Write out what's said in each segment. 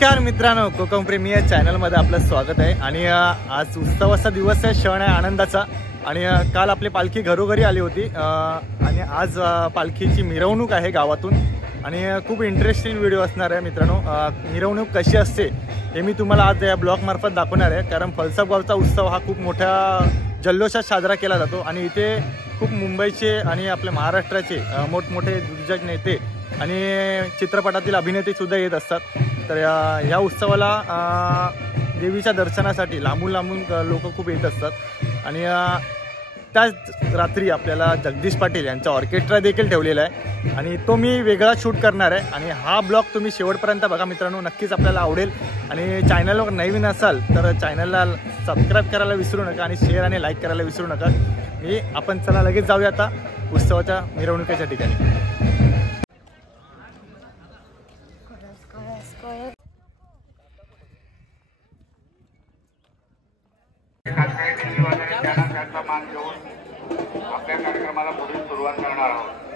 नमस्कार मित्रांनो, कोकम प्रेमी या चॅनलमध्ये आपलं स्वागत आहे। आणि आज उत्सवाचा दिवस आहे, क्षण आहे आनंदाचा। आणि काल आपली पालखी घरोघरी आली होती आणि आज पालखीची मिरवणूक आहे गावातून। आणि खूप इंटरेस्टिंग व्हिडिओ असणार आहे मित्रांनो। मिरवणूक कशी असते हे मी तुम्हाला आज या ब्लॉग मार्फत दाखवणार आहे, कारण फलसगावचा उत्सव हा खूप मोठ्या जल्लोषात साजरा केला जातो आणि इथे खूप मुंबईचे आणि आपल्या महाराष्ट्राचे मोठमोठे दिग्गज नेते आणि चित्रपटातील अभिनेते सुद्धा येत असतात। तर या उत्सवाला देवीच्या दर्शनासाठी लांबून लांबून लोक खूप येत असतात। आणि त्याच रात्री आपल्याला जगदीश पाटील यांचा ऑर्केस्ट्रा देखील ठेवलेला आहे आणि तो मी वेगळा शूट करणार आहे। आणि हा ब्लॉग तुम्ही शेवटपर्यंत बघा मित्रांनो, नक्कीच आपल्याला आवडेल। आणि चॅनलवर नवीन असाल तर चॅनलला सबस्क्राईब करायला विसरू नका आणि शेअर आणि लाईक करायला विसरू नका। आपण चला लगेच जाऊया आता उत्सवाच्या मिरवणुकीच्या ठिकाणी। मान घेऊन आपल्या कार्यक्रमाला पुढे सुरुवात करणार आहोत।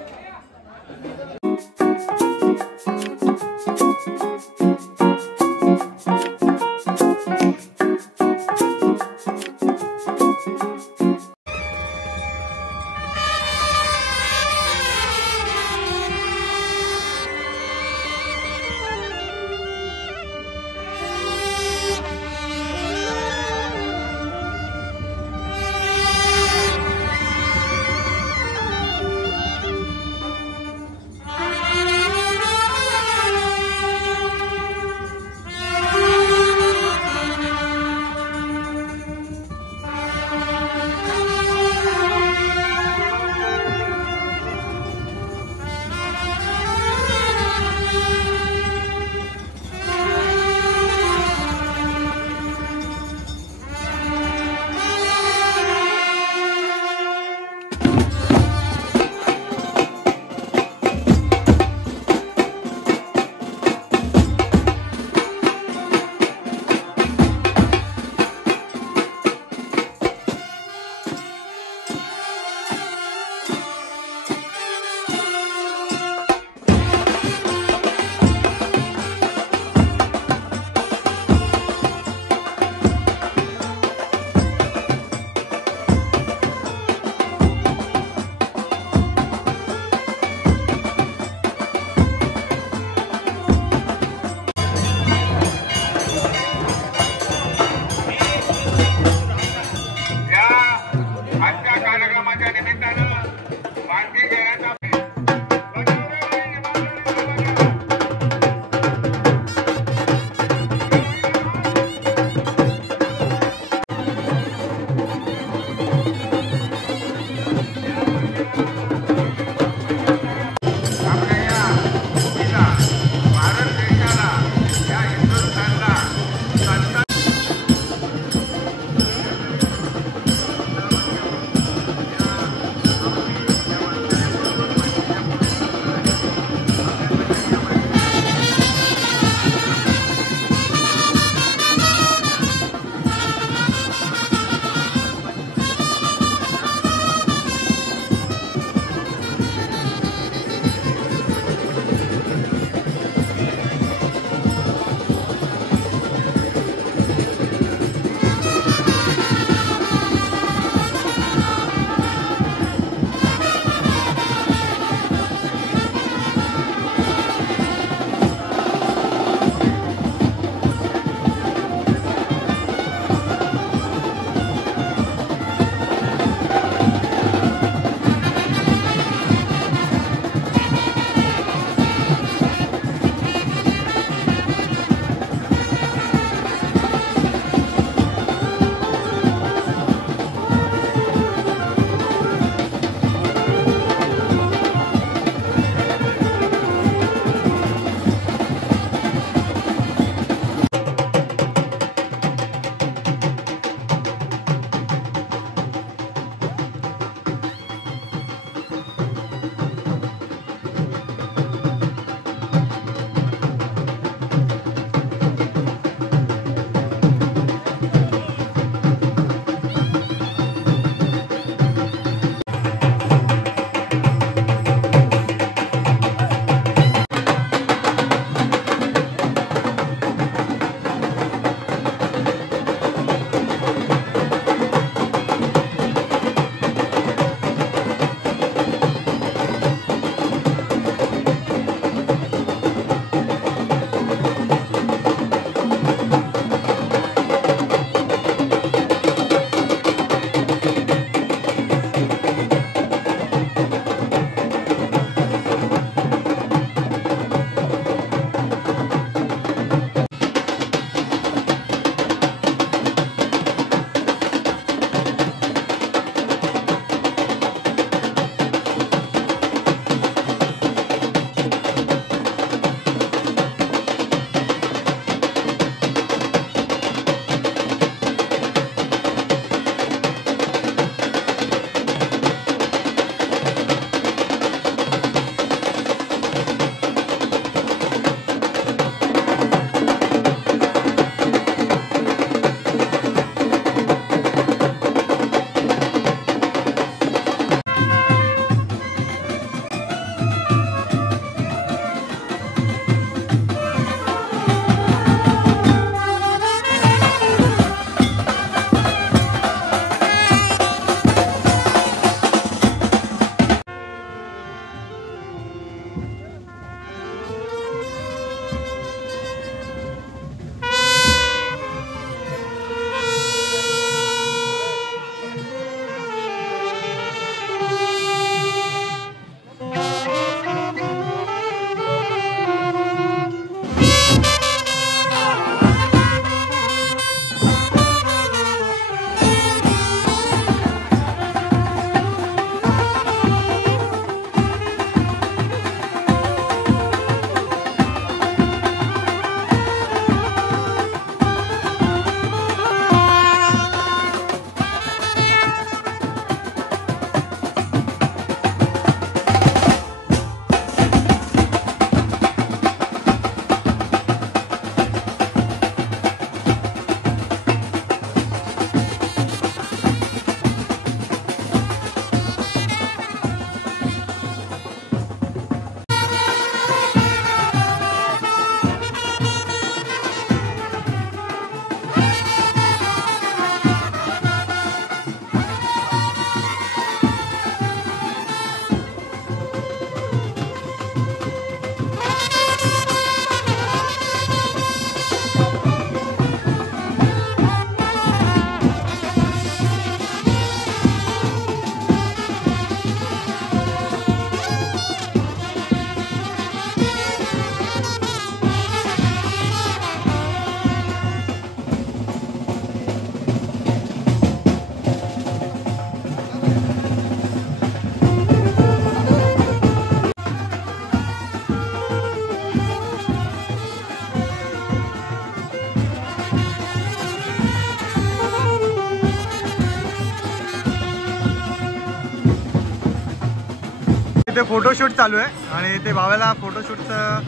इथे फोटोशूट चालू आहे आणि ते भावाला फोटोशूटचं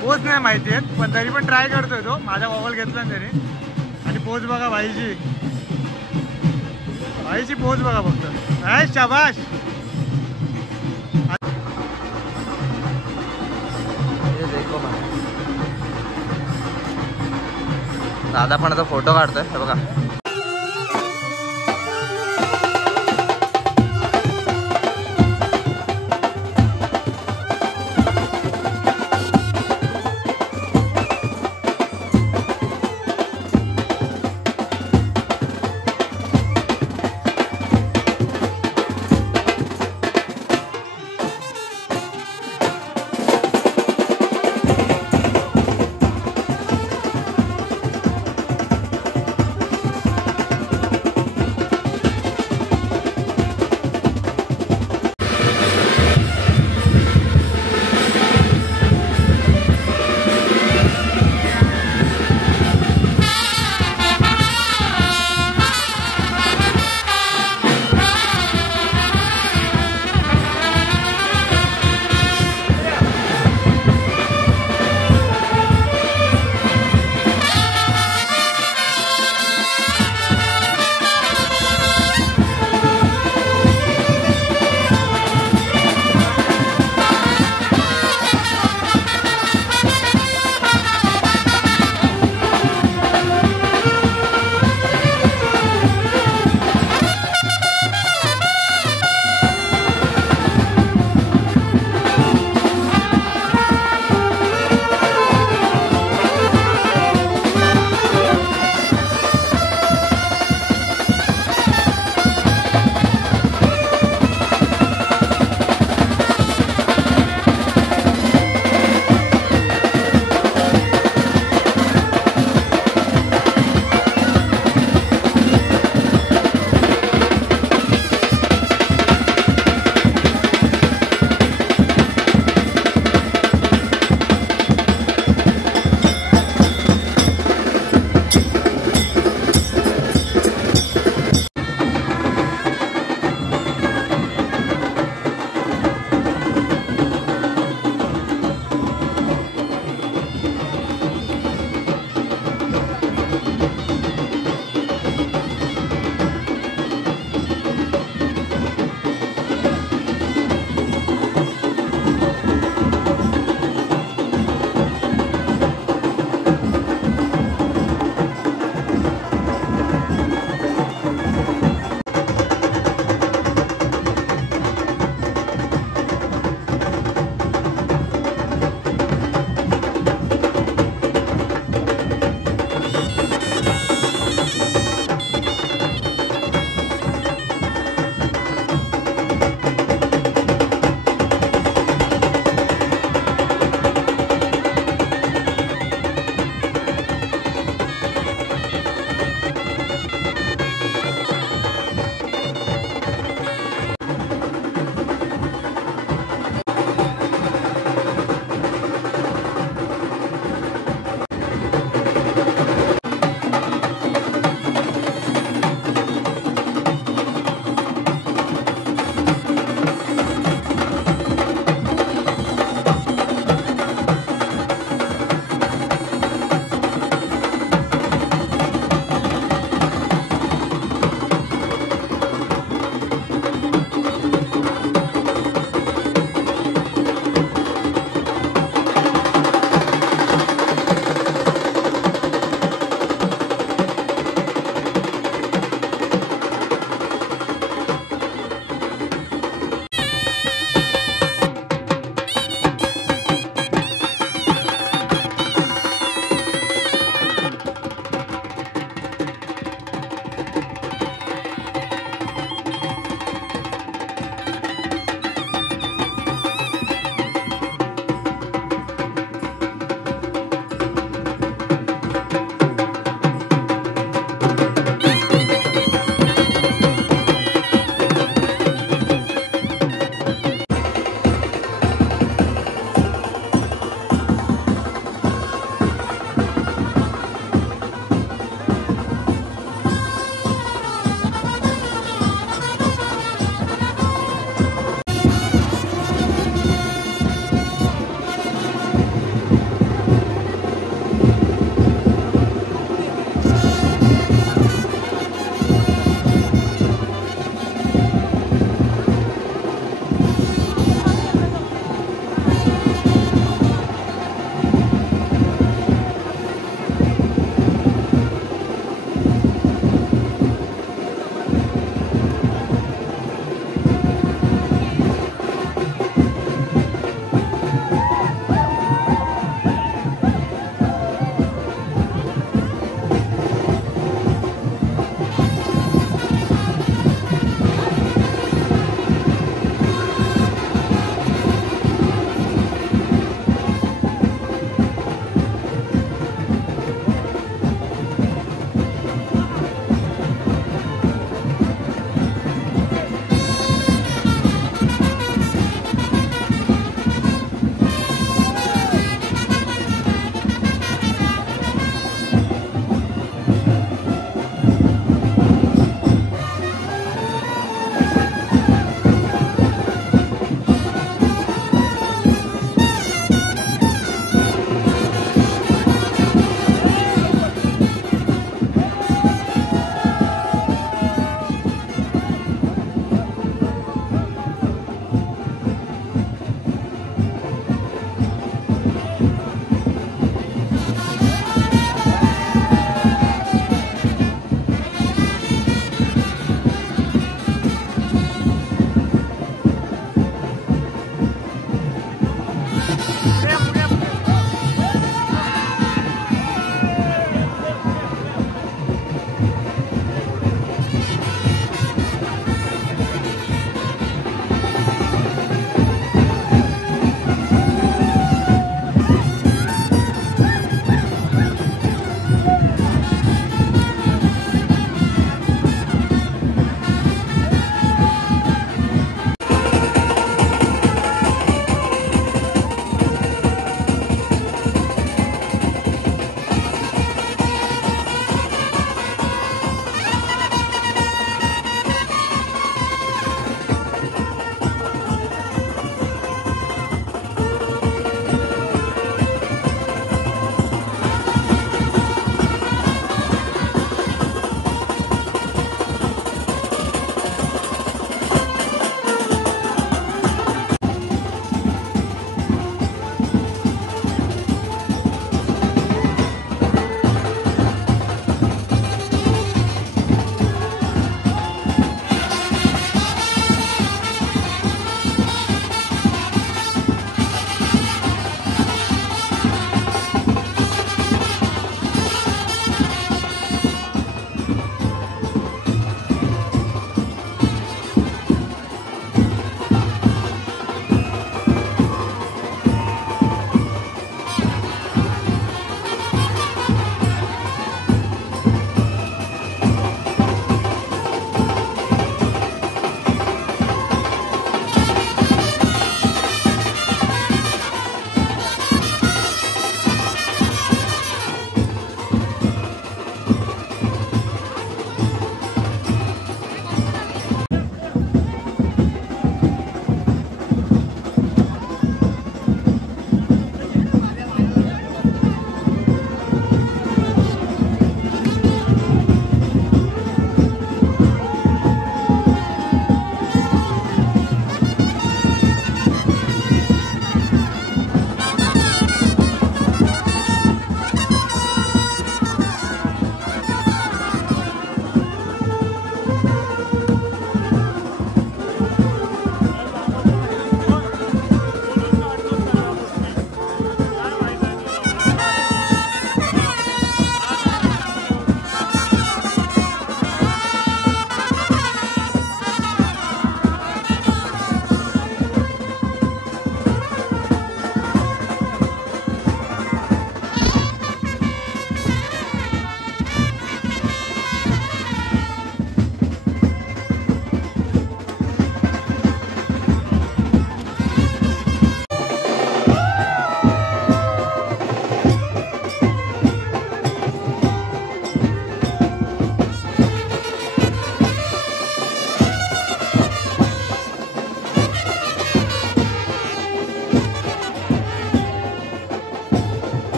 पोज नाही माहिती आहेत, पण तरी पण ट्राय करतोय तो. माझा मोबाईल घेतला ना त्याने. आणि पोज बघा भाईची, भाईची पोज बघा फक्त. हाय शाबाश. दादा पण आता फोटो काढतोय हे बघा.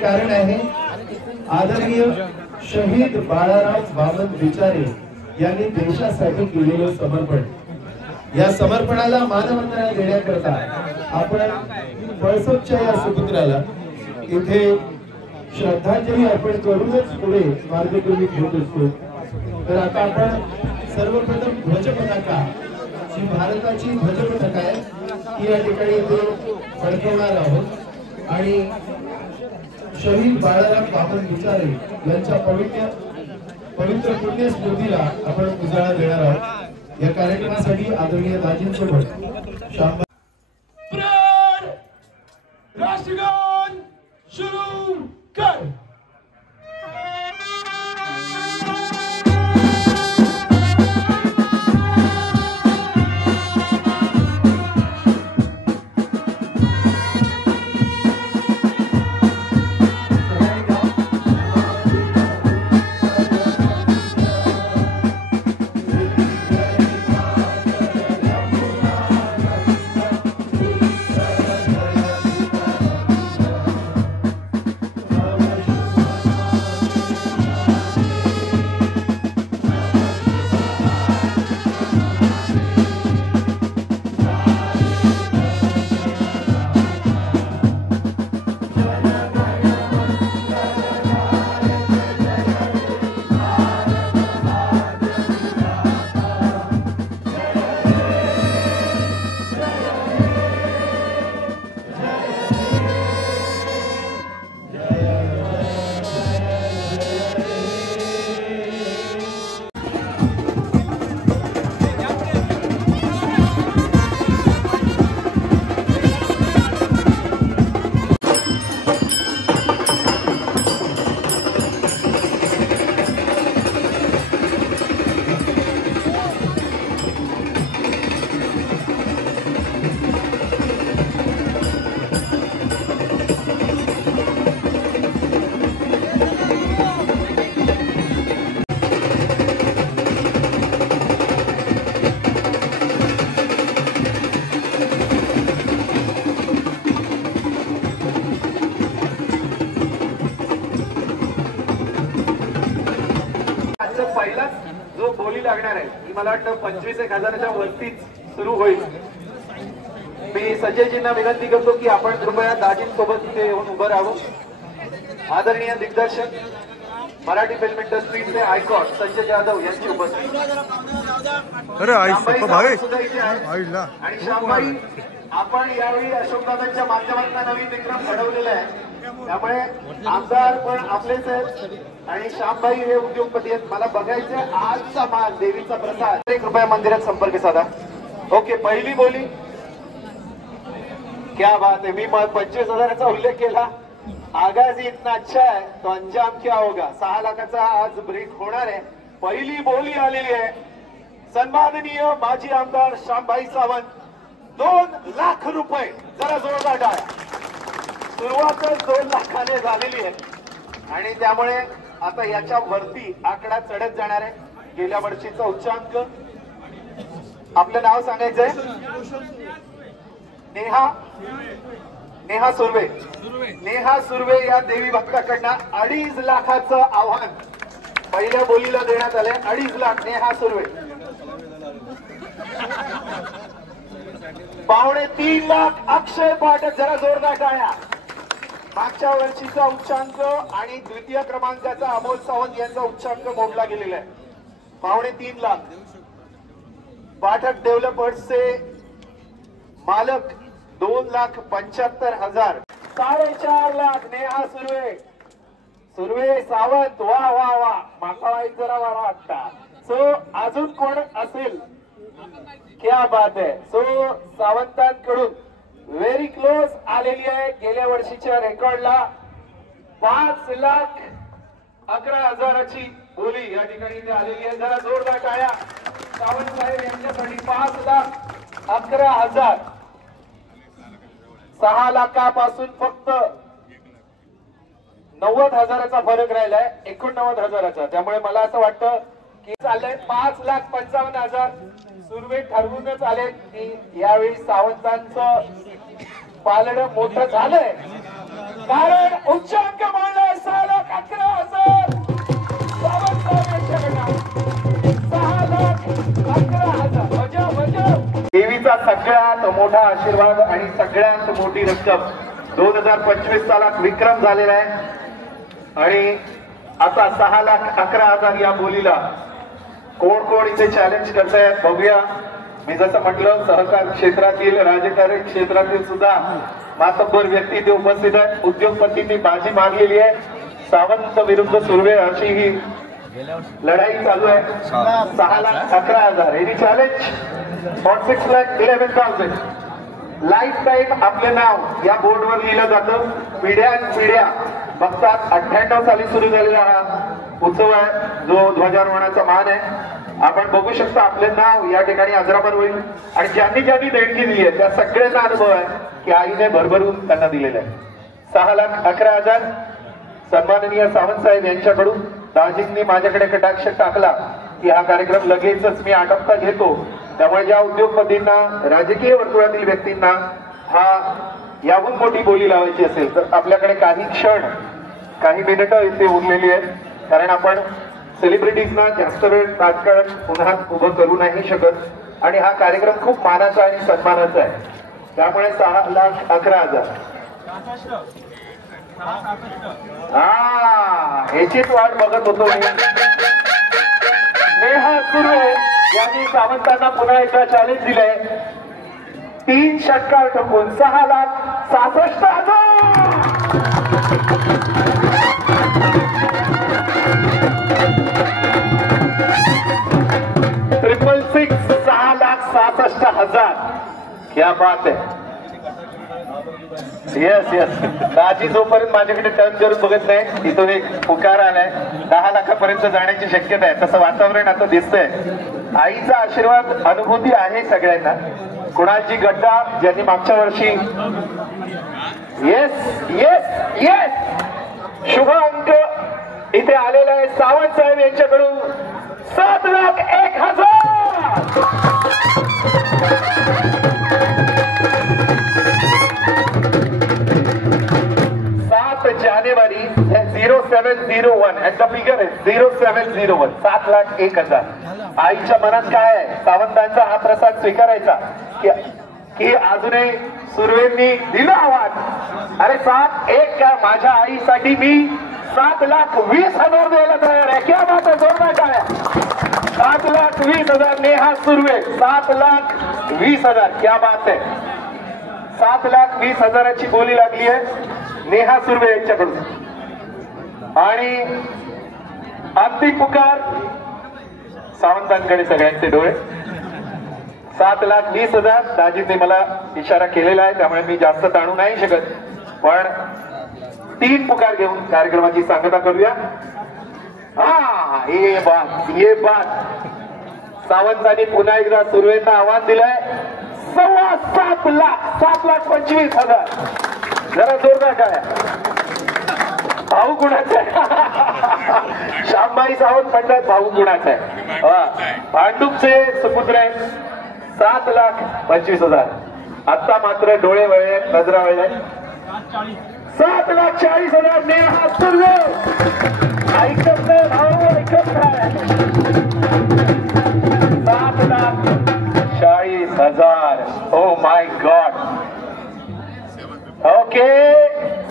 कारण आहे आदरणीय शहीद बाळाराम वामन विचारे यांनी देशासाठी केलेलं समर्पण. या समर्पणाला मानवंदना देण्याकरता आपण पळसपच्या या सुपुत्राला इथे श्रद्धांजली अर्पण करूनच पुढे मार्गक्रमी घेत असतो. तर आता आपण सर्वप्रथम ध्वज पताका, जी भारताची ध्वज पताका आहे, ती या ठिकाणी इथे फडकवणार आहोत आणि शहीद बाळाराम वामन विचारे यांच्या पवित्र पुण्य स्मृतीला आपण उजाळा देणार आहोत. या कार्यक्रमासाठी आदरणीय दाजींसोबत राष्ट्रगान सुरू कर. पहिलाच जो बोली लागणार आहे ती मला वाटतं 25,000च्या वरतीच सुरू होईल. मी संजयजींना विनंती करतो की आपण कृपया दाजींसोबत इथे येऊन उभं राहू. आदरणीय दिग्दर्शक, मराठी फिल्म इंडस्ट्रीचे आयकॉन संजय जाधव यांची उपस्थिती. आणि श्यामबाई, आपण यावेळी अशोकदादांच्या माध्यमातून नवीन विक्रम घडवलेला आहे, त्यामुळे आमदार पण आपलेच आहेत आणि श्यामबाई हे उद्योगपती आहेत. मला बघायचे आजचा मान, देवीचा प्रसाद. कृपया मंदिरात संपर्क साधा. ओके, पहिली बोली. क्या बात है. मी 25,000चा उल्लेख केला. आगाज ही इतना अच्छा है तो अंजाम क्या होगा. 6 लाखाचा आज ब्रेक होणार आहे. पहिली बोली आलेली आहे. सन्माननीय माजी आमदार श्यामबाई सावंत, 2 लाख रुपये. जरा जोरदार टाळ्या. सुरुवातच 2 लाखाने झालेली आहे आणि त्यामुळे आता याच्या वरती आकडा चढत जाणार आहे. गेल्या वर्षीचा उच्चांक. आपलं नाव सांगायचंय. नेहा सुर्वे. नेहा सुर्वे या देवी भक्ताकडनं 2.5 लाखाचं आव्हान पहिल्या बोलीला देण्यात आलंय. 2.5 लाख. नेहा सुर्वे. 2.25 लाख अक्षय पाठक. जरा जोरदार टाळ्या. मागच्या वर्षीचा उच्चांक आणि द्वितीय क्रमांकाचा अमोल सावंत यांचा उच्चांक मोडला गेलेला आहे. 2.25 लाख. पाठक डेव्हलपर्सचे मालक 2,75,000. 4.5 लाख. नेहा सुर्वे. सुर्वे सावंत. वा वा वा. माका जरा वारा वाटता. सो अजून कोण असेल. क्या बात आहे. सो सावंतांकडून व्हेरी क्लोज आलेली आहे. गेल्या वर्षीच्या रेकॉर्डला 5,11,000ची बोली या ठिकाणी आलेली आहे. जरा जोरदार टाळ्या सावंत साहेब यांच्यासाठी. 5,11,000. 6 लाखापासून फक्त 90,000चा फरक राहिलाय. 89,000चा. त्यामुळे मला असं वाटतं की चाललंय 5,55,000. सुर्वे ठरवूनच आले की यावेळी सावंतांचं पालड मोठं झालंय कारण उच्चांक मांडलाय 6,11,000 6,11,000 देवीचा सगळ्यात मोठा आशीर्वाद आणि सगळ्यात मोठी रक्कम 2025 सालात विक्रम झालेला आहे आणि आता 6,11,000 या बोलीला कोण कोण इथे चॅलेंज करतायत बघूया. मी जसं म्हटलं सहकार क्षेत्रातील राजकारण क्षेत्रातील सुद्धा मातब्बर व्यक्ती इथे उपस्थित आहेत. उद्योगपतींनी बाजी मारलेली आहे. सावंत विरुद्ध सुर्वे अशी ही लढाई चालू आहे. 6,11,000 any challenge for 6,11,000. Life time आपले नाव या बोर्डवर लिहिलं जातं. पिढ्या पिढ्या बघतात. 98 साली सुरू झालेला हा उत्सव आहे जो ध्वजारोहणाचा मान आहे. आपण बघू शकता आपले नाव या ठिकाणी अजरामर होईल आणि ज्यांनी ज्यांनी देणगी दिली आहे त्या सगळ्यांना अनुभव आहे की आईने भरभरून त्यांना दिलेला आहे. 6,11,000 सन्माननीय सावंत साहेब यांच्याकडून दाजींनी माझ्याकडे कटाक्ष टाकला की हा कार्यक्रम लगेचच मी आटोपता घेतो. त्यामुळे ज्या उद्योगपतींना राजकीय वर्तुळातील व्यक्तींना हा याहून मोठी बोली लावायची असेल तर आपल्याकडे काही क्षण काही मिनिटं इथे उरलेली आहेत. कारण आपण सेलिब्रिटीजना जास्त वेळ तात्काळ उन्हात उभं करू नाही शकत आणि हा कार्यक्रम खूप मानाचा आणि सन्मानाचा आहे. त्यामुळे 6,11,000 ह्याचीच वाट बघत होतो मी. नेहा सुर्वे यांनी सावंतांना पुन्हा एकदा चॅलेंज दिलंय. 3 षटकार ठोकून 6,66,000 666 6,66,000 क्या बात आहे. Yes yes. दाजी जोपर्यंत माझ्याकडे टर्न करून बघत नाही तिथून एक पुकार आलाय. 10 लाखापर्यंत जाण्याची शक्यता आहे. तसं वातावरण आता दिसतंय. आईचा आशीर्वाद अनुभूती आहे सगळ्यांना. कुणाची गड्डा ज्यांनी मागच्या वर्षी येस येस येस शुभ अंक इथे आलेला आहे सावंत साहेब यांच्याकडून 7,01,000. 7 जानेवारी 0701 and the figure is 0701. 7,01,000. आईच्या मनात काय आहे सावंतांचा हा प्रसाद स्वीकारायचा की अजूनही सुर्वेंनी दिला आवाज. अरे 7,1 का माझ्या आईसाठी मी 7,20,000 द्यायला तयार आहे. क्या बात आहे. जोरदार काय 7,20,000 नेहा सुर्वे 7,20,000. क्या बात आहे. 7,20,000ची बोली लागली आहे नेहा सुर्वे यांच्याकडून. आणि अंतिम पुकार सावंतांकडे सगळ्यांचे डोळे. 7,20,000 दाजींनी मला इशारा केलेला आहे त्यामुळे मी जास्त ताणू नाही शकत. पण 3 पुकार घेऊन कार्यक्रमाची सांगता करूया. ये बात सावंतांनी पुन्हा एकदा सुर्वेंना आव्हान दिलंय. 7,25,000 7,25,000. जरा जोरदार काय भाऊ गुणाचा आहे. श्यामबाई सावंत म्हणतात भाऊ गुणाचा आहे. भांडूपचे सुपुत्र आहेत. 7,25,000. आता मात्र डोळे वळले नजरा वळले. 7,40,000 नेहा सुर्वे. ऐकत नाही भाऊ ऐकत नाही. 7,40,000. Oh my God. ओके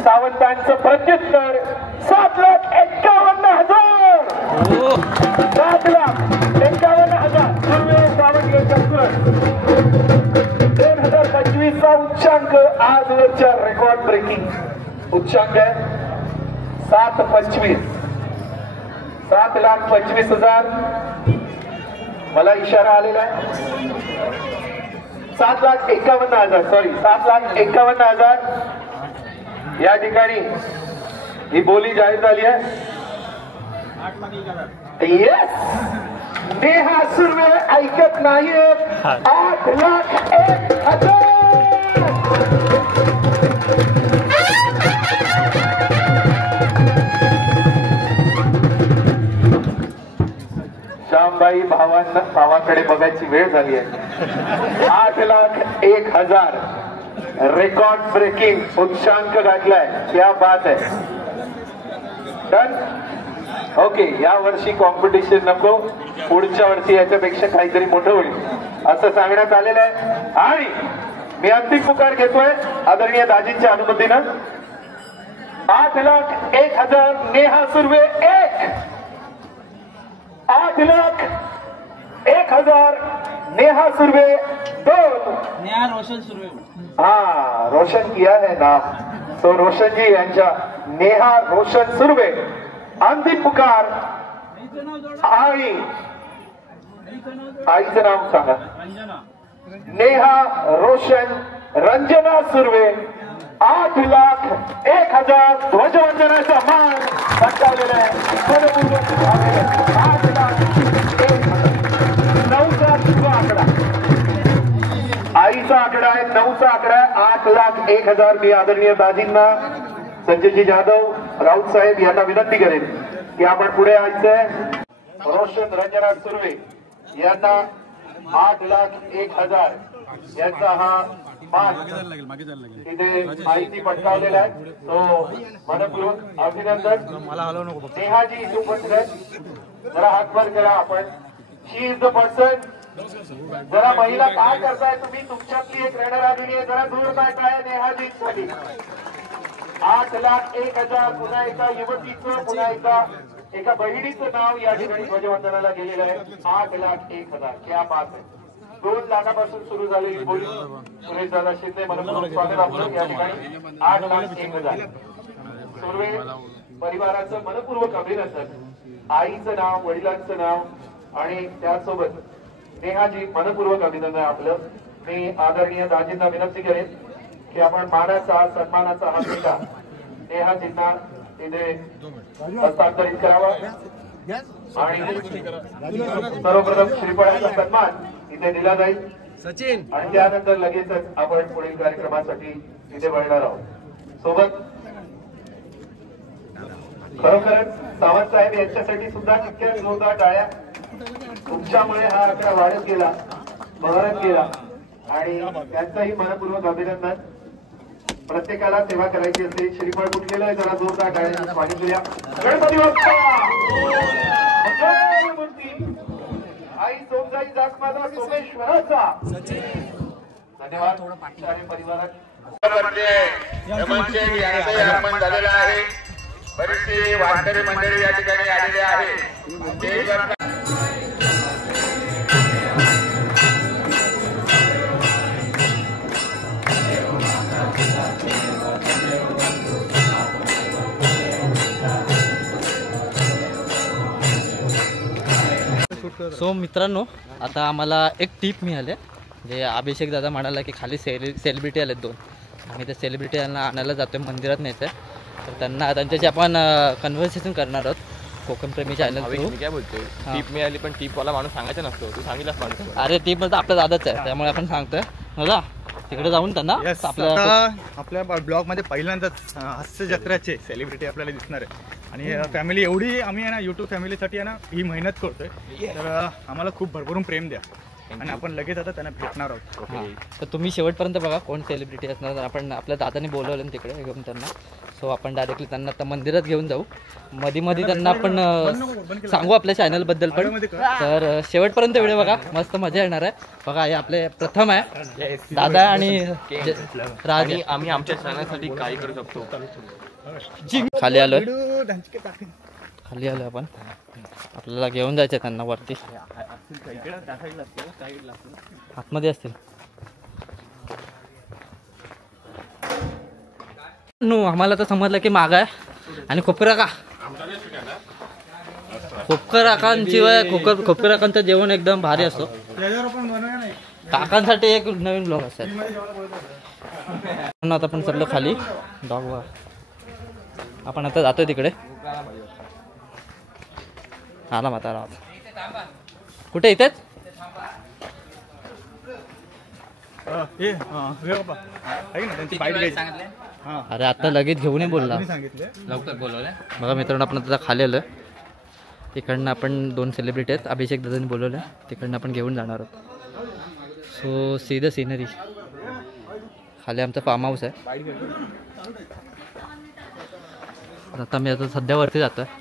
सावंतांचं प्रत्युत्तर 7,51,000. 7,51,000 सुर्वे सावंत यांच्या 2025चा उच्चांक आजवरच्या रेकॉर्ड ब्रेकिंग उच्चांक आहे 7,25,000. 7,25,000. मला इशारा आलेला आहे 7,51,000. सॉरी 7,51,000 या ठिकाणी ही बोली जाहीर झाली आहे. येस नेहा सुर्वे ऐकत नाहीये. 8,01,000. श्यामबाई भावाकडे बघायची वेळ झाली आहे. 8,01,000. रेकॉर्ड ब्रेकिंग उच्चांक गाठलाय, क्या बात आहे. डन. ओके, या वर्षी कॉम्पिटिशन नको, पुढच्या वर्षी याच्यापेक्षा काहीतरी मोठं होईल असं सांगण्यात आलेलं आहे. आणि मी अंतिम पुकार घेतोय आदरणीय दाजींच्या अनुमतीनं. 8,01,000 नेहा सुर्वे 1. 8,01,000 नेहा सुर्वे 2. नेहा रोशन सुर्वे. हाँ, रोशन किया है नाम. तो रोशन जी यांच्या नेहा रोशन सुर्वे. अंतिम पुकार. आई, आईचं नाव सांगा. नेहा रोशन रंजना सुर्वे. 8,01,000 ध्वजवंदनाचा मान बजावलेला आहे. 9चा आकडा, आईचा आकडा आहे, 9चा आकडा आहे. 8,01,000. मी आदरणीय दाजींना, संजयजी जाधव, राऊत साहेब यांना विनंती करेन की आपण पुढे यायचंय. रोशन रंजना सुर्वे यांना 8,01,000 यांचा हा मान इथे माहिती पटकावलेला आहे. तो मनपूर्वक अभिनंदन. नेहाजी उपस्थित, जरा हातभार करा आपण. शी इज द पर्सन. जरा महिला काय करताय तुम्ही, तुमच्यातली एक रणरागिणी आहे, जरा जोरदार टाळ्या नेहाजींसाठी. 8,01,000. पुन्हा एका युवतीचं, पुन्हा एका बहिणीचं नाव या ठिकाणी ध्वजवंदनाला गेलेलं आहे. 8,01,000. क्या बात आहे. 2 लाखापासून सुरू झालेली बोली. सुरेश दादा शिंदे, मनपूर्वक स्वागत आपलं या ठिकाणी. 8,01,000. सुर्वे परिवाराचं मनपूर्वक अभिनंदन. आईचं नाव, वडिलांचं नाव आणि त्यासोबत नेहाजी मनपूर्वक अभिनंदन आपलं. मी आदरणीय दाजींना विनंती करेन की आपण मानाचा, सन्मानाचा हा ठेका नेहाजींना तिथे हस्तांतरित करावा. आणि सर्वप्रथम श्रीफळाचा सन्मान इथे दिला जाईल सचिन, आणि त्यानंतर लगेचच आपण पुढील कार्यक्रमासाठी इथे वळणार आहोत. सोबत खरोखरच सावंत साहेब यांच्यासाठी सुद्धा तितक्याच जोरदार टाळ्या. तुमच्यामुळे हा आकडा वाढत गेला, बहरत गेला, आणि त्यांचंही मनपूर्वक अभिनंदन. प्रत्येकाला सेवा करायची असेल. श्रीफळ कुठलेलं आहे, जरा जोरदार टाळ्यांनी स्वागत करूया. गणपती बाप्पा आई सोमजाई जासमाता सोमेश्वराचा. धन्यवाद. परिवारात आगमन झालेलं आहे. बरेचसे वारकरी मंडळी या ठिकाणी आलेले आहे. सो मित्रांनो, आता आम्हाला एक टीप मिळाली. जे अभिषेक दादा म्हणाला की खाली सेलिब्रिटी आलेत 2. आम्ही त्या सेलिब्रिटी यांना आणायला जातोय, मंदिरात न्यायचं आहे. तर त्यांच्याशी आपण कन्व्हर्सेशन करणार आहोत कोकण प्रेमी चॅनल थ्रू. काय बोलतोय, टीप मिळाली पण टीपवाला माणूस सांगायचा नसतो, तू सांगितलास माणूस. अरे टीप म्हणजे आपला दादाच आहे, त्यामुळे आपण सांगतोय मला तिकडे जाऊन त्यांना आपल्या ब्लॉग मध्ये पहिल्यांदाच हास्य जत्राचे सेलिब्रिटी आपल्याला दिसणार आहे. आणि फॅमिली एवढी आम्ही आहे ना, युट्यूब फॅमिलीसाठी आहे ना ही मेहनत करतोय. तर आम्हाला खूप भरभरून प्रेम द्या, आणि आपण लगेच आता त्यांना भेटणार आहोत. तर तुम्ही शेवटपर्यंत बघा कोण सेलिब्रिटी असणार. तर आपण आपल्या दादाने बोलवलं तिकडे घेऊन त्यांना. सो आपण डायरेक्टली त्यांना आता मंदिरात घेऊन जाऊ. मध्ये त्यांना आपण सांगू आपल्या चॅनलबद्दल पण. तर शेवटपर्यंत व्हिडिओ बघा, मस्त मजा येणार आहे. बघा हे आपले प्रथम आहे दादा आणि राज. आम्ही आमच्या चॅनलसाठी काय करू शकतो. खाली आलोय, खाली आलोय आपण. आपल्याला घेऊन जायचं त्यांना वरती, आतमध्ये असतील. आम्हाला तर समजलं की माग आहे. आणि खोपरा खोपराकांचं जेवण एकदम भारी असतो. काकांसाठी एक नवीन ब्लॉग असतात. आता आपण चढलो खाली डॉग. आपण आता जातोय तिकडे. आला म्हातारा कुठे, इथेच. अरे आता लगेच घेऊन बोलला, लवकर बोलवलं. बघा मित्रांनो, आपण आता खाली आलोय. तिकडनं आपण 2 सेलिब्रिटी आहेत, अभिषेक दादांनी बोलवलं. तिकडनं आपण घेऊन जाणार आहोत. So see the scenery. खाली आमचं फार्म हाऊस आहे. आता मी आता सध्या वरती जातो आहे.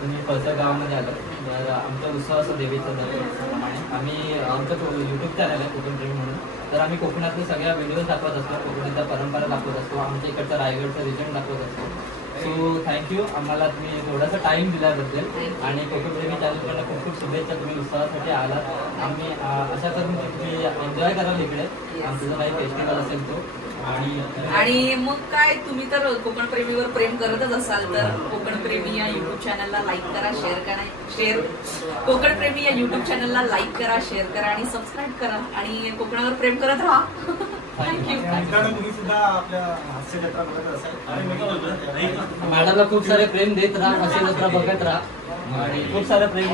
तुम्ही पळसर गावामध्ये आलं तर आमचा उत्सव असं देवीचा दरप्रमाणे आम्ही आमचं यूट्यूब चॅनल आहे कोकण प्रेमी म्हणून. तर आम्ही कोकणातले सगळ्या व्हिडिओज दाखवत असतो, कोकणाच्या परंपरा दाखवत असतो, आमच्या इकडचा रायगडचा रिजन दाखवत असतो. सो थँक्यू आम्हाला तुम्ही थोडासा टाईम दिल्याबद्दल आणि कोकण प्रेमी चॅनलकडनं खूप खूप शुभेच्छा. तुम्ही उत्सवासाठी आलात. आम्ही आशा करून की तुम्ही एन्जॉय कराल इकडे. आमचं जो काही फेस्टिवल असेल तो. आणि मग काय तुम्ही तर कोकण प्रेमीवर प्रेम करतच असाल तर कोकण प्रेमी या युट्यूब चॅनलला लाईक करा, शेअर कोकण प्रेमी या युट्यूब चॅनलला लाईक करा, शेअर करा आणि सबस्क्राईब करा आणि कोकणावर प्रेम करत राहा. थँक्यू. मॅडमला खूप सारे प्रेम देत राहा, असे जत्रा बघत राहा आणि खूप सारे प्रेम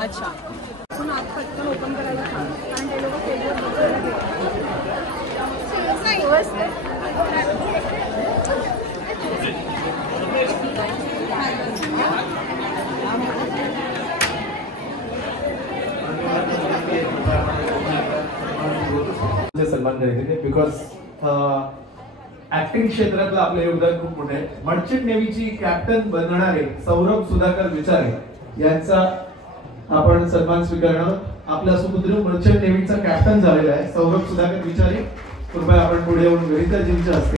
अच्छा पण आज पटकन ओपन करायला सांग कारण ते लोक स्टेजवर सन्मान करायचे बिकॉज ऍक्टिंग क्षेत्रातलं आपलं योगदान खूप मोठं आहे. मर्चंट नेव्हीची कॅप्टन बनणारे सौरभ सुधाकर विचारे यांचा आपण सन्मान स्वीकारणं. आपला सुपुत्र मर्चंट नेव्हीचा कॅप्टन झालेला आहे सौरभ सुधाकर विचारे. कृपया आपण पुढे येऊन गणितजींच्या हस्ते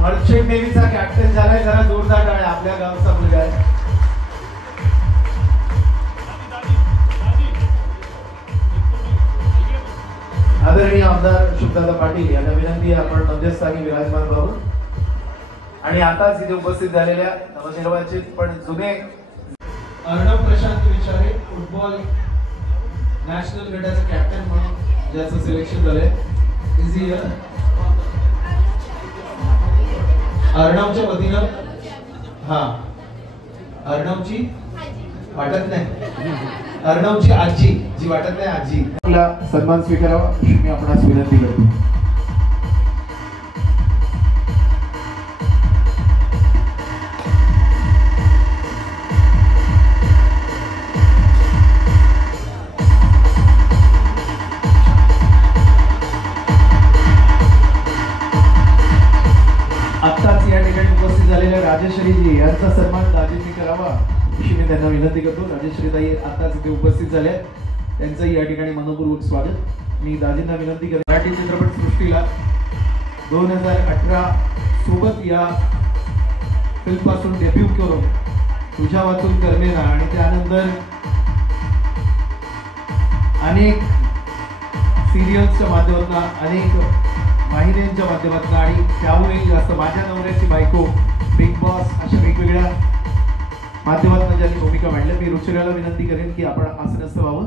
मर्चंट नेव्हीचा कॅप्टन झालाय. जरा जोरदार टाळ्या. आपल्या गावचा मुलगा आहे. आदरणीय आमदार शुभदादा पाटील यांना विनंती आहे आपण मध्यस्थानी विराजमान व्हावं. आणि आताच इथे उपस्थित झालेल्या नवनिर्वाचित पण जुने अर्णव प्रशांत विचारे फुटबॉल नॅशनल गटाचे कॅप्टन म्हणून ज्याचं सिलेक्शन झालंय. इझी अर्णवच्या वतीनं हा अर्णवची वाटत नाही अर्णवची आजी जी वाटत नाही आजी आपला सन्मान स्वीकारावा अशी मी आपणास विनंती करतो. आत्ताच या ठिकाणी उपस्थित झालेल्या राजश्रीजी यांचा सन्मान दाजींनी करावा अशी मी त्यांना विनंती करतो. राजश्रीताई आताच इथे उपस्थित झाल्या. त्यांचंही या ठिकाणी मनपूर्वक स्वागत. मी दाजींना विनंती करतो मराठी चित्रपट सृष्टीला 2018 सोबत या फिल्मपासून डेब्यू करून तुझ्या वाचून करमेना आणि त्यानंतर अनेक सिरियल्सच्या माध्यमातून अनेक वाहिन्यांच्या माध्यमातून आणि त्यामुळे जास्त माझ्या नवऱ्याची बायको बिग बॉस अशा वेगवेगळ्या माध्यमातून ज्यांनी भूमिका मांडल्या. मी रुचिराला विनंती करेन की आपण असं नसतं व्हावं.